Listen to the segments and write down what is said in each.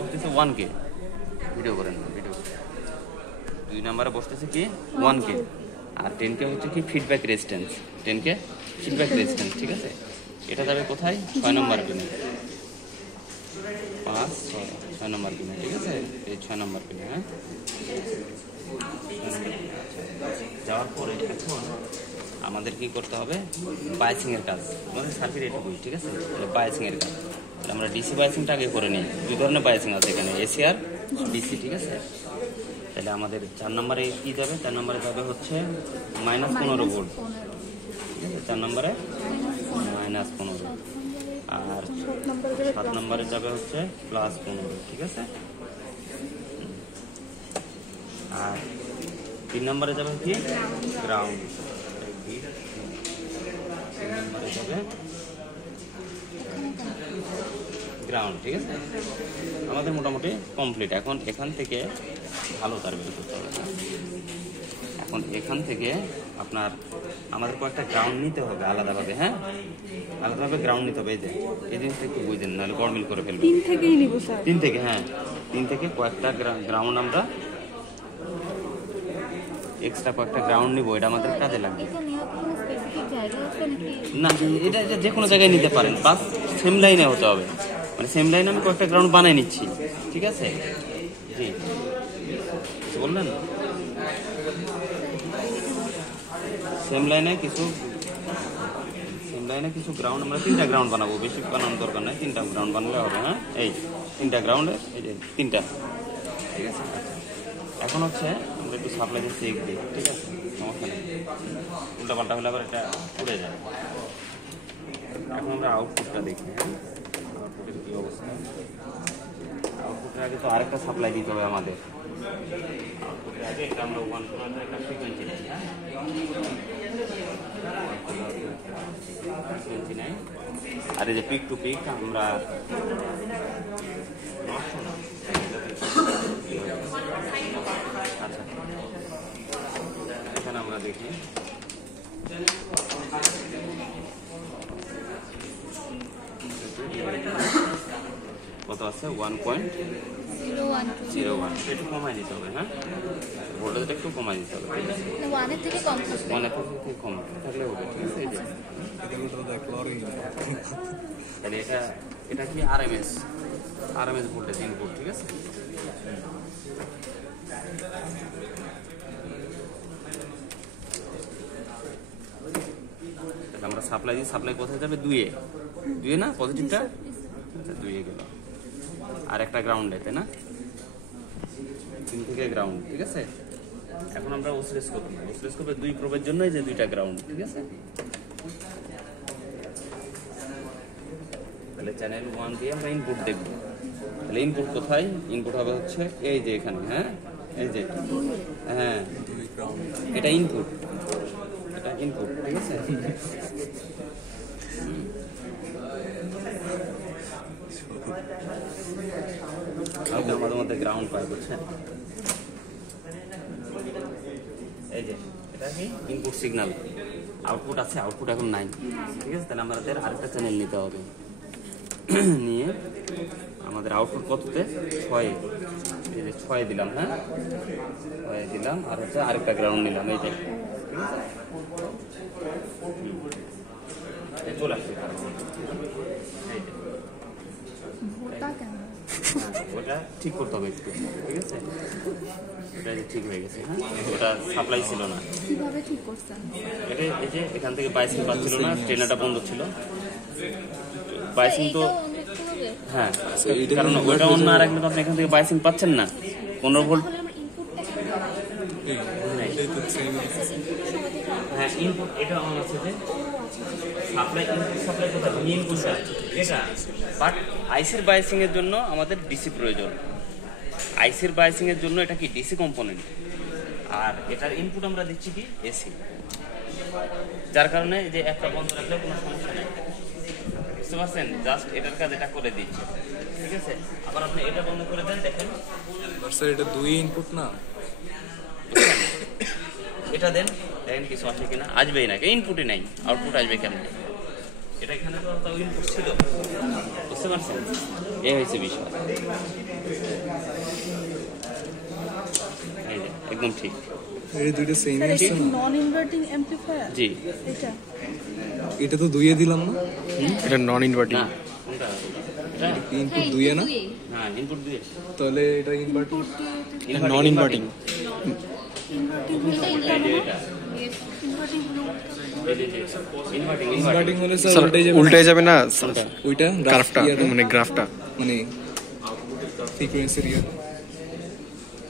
বসতেছে 1K, video করেন video. 2 নম্বরে বসতেছে কি 1K, আর 10K হচ্ছে কি feedback resistance, 10K feedback resistance, ঠিক আছে। এটা যাবে কোথায় 6 নম্বর পিনে, 5 6 নম্বর পিনে, ঠিক আছে। এই 6 নম্বর পিনে, হ্যাঁ। যাওয়ার পরে এখন আমাদের কি করতে হবে, বায়াসিংয়ের কাজ, আমাদের সার্কিট এটুকুই, ঠিক আছে। বায়াসিংয়ের কাজ আমরা ডিসি বায়াসিংটা আগে করে নিই। 2 ধরনের বায়াসিং আছে এখানে, এসি আর ডিসি, ঠিক আছে। তাহলে আমাদের 4 নম্বরে কি যাবে, 4 নম্বরে যাবে হচ্ছে -15 ভোল্ট, ঠিক আছে। 4 নম্বরে -15, আর 7 নম্বরে যাবে হচ্ছে +15, ঠিক আছে। আর 3 নম্বরে যাবে কি গ্রাউন্ড, 3 নম্বরে যাবে গ্রাউন্ড, ঠিক আছে। আমাদের মোটামুটি কমপ্লিট। এখন এখান থেকে ভালো তার বের করতে হবে। এখন এখান থেকে আপনার আমাদের কয়েকটা গ্রাউন্ড নিতে হবে আলাদাভাবে, হ্যাঁ, আলাদাভাবে গ্রাউন্ড নিতে হবে। এই জিনিসটা একটু বুঝেন, নাহলে গড়মিল করে ফেলবে। 3 থেকেই নিব স্যার, 3 থেকে, হ্যাঁ 3 থেকে কয়েকটা গ্রাউন্ড আমরা এক্সট্রা কয়েকটা গ্রাউন্ড নিব, এটা আমাদের কাজে লাগবে। না, এটা যে কোনো জায়গায় নিতে পারেন, বাস সেম লাইনে হতে হবে, মানে সেম লাইনে আমি কয়েকটা গ্রাউন্ড বানিয়ে নিচ্ছি, ঠিক আছে। জি বললেন, সেম লাইনে কিছু গ্রাউন্ড আমরা 3টা গ্রাউন্ড বানাবো, বেশি বানানোর দরকার নেই, 3টা গ্রাউন্ড বানালে হবে, হ্যাঁ। এই 3টা গ্রাউন্ডে, এই যে 3টা, ঠিক আছে। এখন হচ্ছে আমরা একটু সাপ্লাই দিয়ে চেক দিই, ঠিক আছে, সমস্যা নেই। উল্টা পাল্টা হলে আবার এটা উড়ে যায়। এখন আমরা আউটপুটটা দেখি, হ্যাঁ, আউটপুটের কী অবস্থা। আউটপুটের আগে তো আরেকটা সাপ্লাই দিতে হবে আমাদের। আউটপুটের আগে এটা আমরা 1 একটা ফ্রিকোয়েন্সি নেই, হ্যাঁ, ফ্রিকোয়েন্সি নেই। আর এই যে পিক টু পিক আমরা আচ্ছা, এখানে আমরা দেখি কত আছে, 1.01, একটু কমাই দিতে হবে, হ্যাঁ, ভোল্টেজটা একটু কমাই দিতে হবে, ঠিক আছে। 1 এর থেকে কম থাকবে, 1 এর থেকে কম থাকলে হবে, ঠিক আছে। তাহলে এটা কি আরএমএস ভোল্টেজ ইনপুট, ঠিক আছে। তাহলে আমরা সাপ্লাই দিই, সাপ্লাই কোথায় যাবে, 2 এ না, পজিটিভটা, আচ্ছা 2 এ গেল, আর একটা গ্রাউন্ডে, তাই না, 3 থেকে গ্রাউন্ড, ঠিক আছে। এখন আমরা অসিলোস্কোপে 2 প্রবের জন্য এই যে 2টা গ্রাউন্ড, ঠিক আছে। তাহলে চ্যানেল 1 দিয়ে আমরা ইনপুট দেখব। তাহলে ইনপুট কোথায়, ইনপুট হবে হচ্ছে এই যে এখানে, হ্যাঁ, এই যে, হ্যাঁ, এটা ইনপুট, ঠিক আছে। আমাদের মধ্যে গ্রাউন্ড পাই, বুঝছেন। এই যে এটা কি ইনপুট সিগন্যাল, আউটপুট আছে, আউটপুট এখন নাই, ঠিক আছে। তাহলে আমাদের আরেকটা চ্যানেল নিতে হবে, নিয়ে আমাদের আউটপুট কততে, 6, এই যে 6 দিলাম, হ্যাঁ 6 দিলাম, আর হচ্ছে আরেকটা গ্রাউন্ড নিলাম, এই যে, চলে আসছে, ওটা ঠিক করতে হবে একটু, ঠিক আছে। এটা ঠিক হয়ে গেছে, হ্যাঁ, ওটা সাপ্লাই ছিল না, কিভাবে ঠিক করছেন? এটা এই যে এখান থেকে বাইসিং পাচ্ছিল না, ট্রেনারটা বন্ধ ছিল, বাইসিং তো, হ্যাঁ, কারণ ওটা অন্য আর একদম আপনি এখান থেকে বাইসিং পাচ্ছেন না, 15 ভোল্ট, হ্যাঁ ইনপুট এটা অন আছে, যে সাপ্লাই কোথায়, ইনপুটটা এটা, বাট আইসির বাইসিং এর জন্য আমাদের ডিসি প্রয়োজন, আইসির বাইসিং এর জন্য এটা কি ডিসি কম্পোনেন্ট, আর এটার ইনপুট আমরা দিচ্ছি কি এসি, যার কারণে যে একটা বন্ধ রাখলে কোনো সমস্যা নেই, বুঝতে পারছেন। জাস্ট এটার কাজ এটা করে দিচ্ছে, ঠিক আছে। আবার আপনি এটা বন্ধ করে দেন, দেখেন স্যার এটা 2 ইনপুট না, এটা দেন, দেখেন কিছু আসে কিনা, আসবেই না, ইনপুটই নাই, আউটপুট আসবে কেমন, এটা এখানে তো ইনপুট ছিল, বুঝতে পারছেন? এ হয়েছে বিষয়। এই যে, একদম ঠিক। এই দুইটা সেম স্যার আছে এটা না? নন ইনভার্টিং অ্যাম্পলিফায়ার জি। এটা এটা তো দুইয়ে দিলাম না? এটা নন ইনভার্টিং। না, কোনটা? এটা? ইনপুট দুইয়ে না? হ্যাঁ, ইনপুট দিয়ে। তাহলে এটা ইনভার্টার। নন ইনভার্টিং। ইনভার্টিং হলো এই যে এটা। ইনভার্টিং হলো এই যে, ইনভার্টিং, ইনভার্টিং হলে স্যার স্যার উল্টে যাবে। উল্টে যাবে না ওইটা গ্রাফটা, মানে গ্রাফটা মানে ফ্রিকোয়েন্সির ইয়ে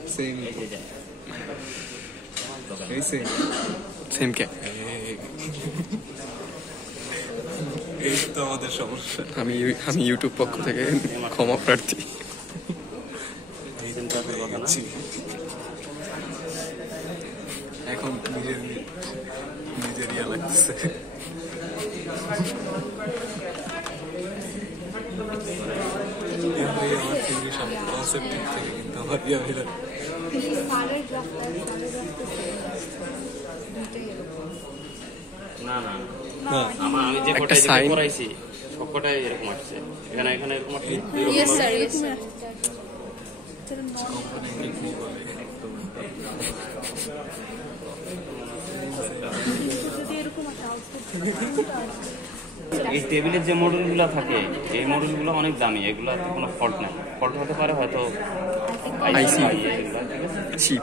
সেম এই যে, এই সেম। সেম কে। এই তো আমাদের সমস্যা। আমি আমি ইউটিউব পক্ষ থেকে ক্ষমা প্রার্থী। চিন্তা করে কথা না। এখন নিজের ইয়ে লাগতেছে। আমার থিওরি সব কনসেপ্ট থেকে কিন্তু আমার ইয়ে হয়ে যায়। না, না, না আমি যে একটা কটাই sign- পড়াইছি সবকটাই এরকম আসছে। এখানে এরকম আসছে। ইয়েস স্যার ইয়েস স্যার এটা নন যদি এরকম একটা আউটপুট এই টেবিলের যে মডেলগুলো থাকে, এই মডেলগুলো অনেক দামি। এগুলোতে কোনো ফল্ট নাই। ফল্ট হতে পারে হয়তো আইসি। এগুলো, ঠিক আছে? চিপ।